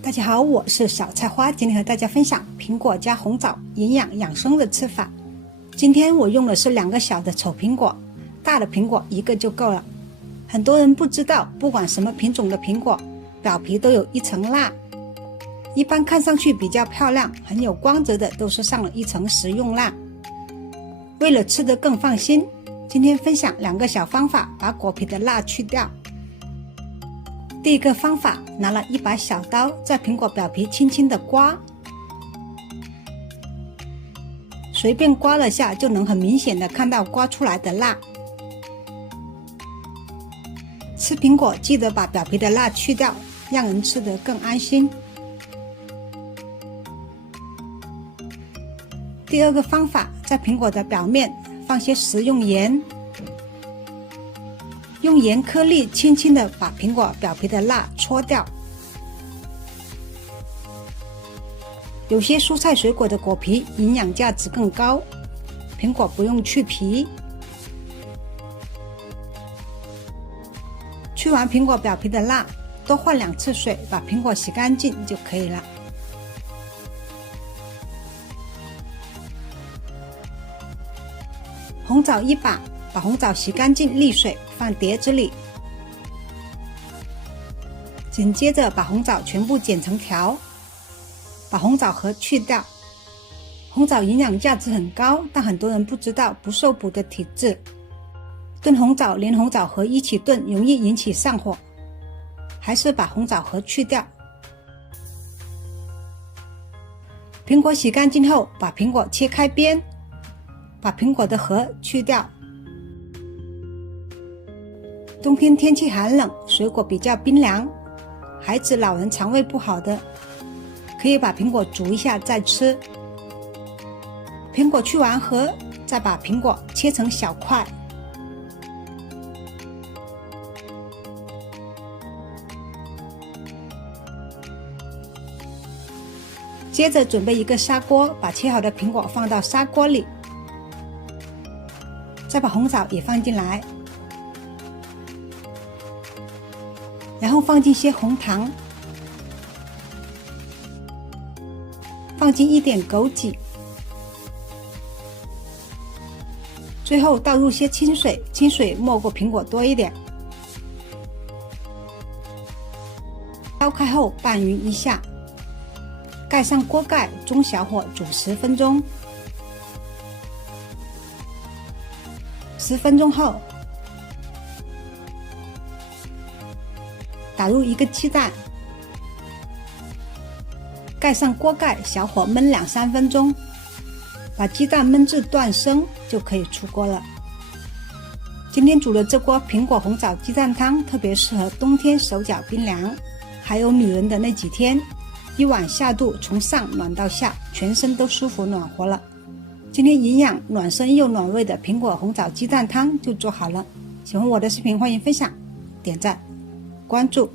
大家好，我是小菜花，今天和大家分享苹果加红枣营养养生的吃法。今天我用的是2个小的丑苹果，大的苹果1个就够了。很多人不知道，不管什么品种的苹果，表皮都有一层蜡，一般看上去比较漂亮、很有光泽的都是上了一层食用蜡。为了吃得更放心，今天分享2个小方法，把果皮的蜡去掉。第一个方法，拿了一把小刀，在苹果表皮轻轻的刮，随便刮了下就能很明显的看到刮出来的蜡。吃苹果记得把表皮的蜡去掉，让人吃得更安心。第二个方法，在苹果的表面放些食用盐，用盐颗粒轻轻地把苹果表皮的蜡搓掉。有些蔬菜水果的果皮营养价值更高，苹果不用去皮。去完苹果表皮的蜡，多换2次水，把苹果洗干净就可以了。红枣1把，把红枣洗干净沥水，放碟子里。紧接着把红枣全部剪成条，把红枣核去掉。红枣营养价值很高，但很多人不知道，不受补的体质，炖红枣连红枣核一起炖，容易引起上火，还是把红枣核去掉。苹果洗干净后，把苹果切开边，把苹果的核去掉。冬天天气寒冷，水果比较冰凉，孩子老人肠胃不好的，可以把苹果煮一下再吃。苹果去完核，再把苹果切成小块。接着准备一个砂锅，把切好的苹果放到砂锅里，再把红枣也放进来，然后放进些红糖，放进一点枸杞，最后倒入些清水，清水没过苹果多一点。烧开后拌匀一下，盖上锅盖，中小火煮10分钟。10分钟后，打入1个鸡蛋，盖上锅盖，小火焖2-3分钟，把鸡蛋焖至断生就可以出锅了。今天煮的这锅苹果红枣鸡蛋汤特别适合冬天手脚冰凉，还有女人的那几天，一碗下肚，从上暖到下，全身都舒服暖和了。今天营养暖身又暖胃的苹果红枣鸡蛋汤就做好了。喜欢我的视频，欢迎分享、点赞、关注。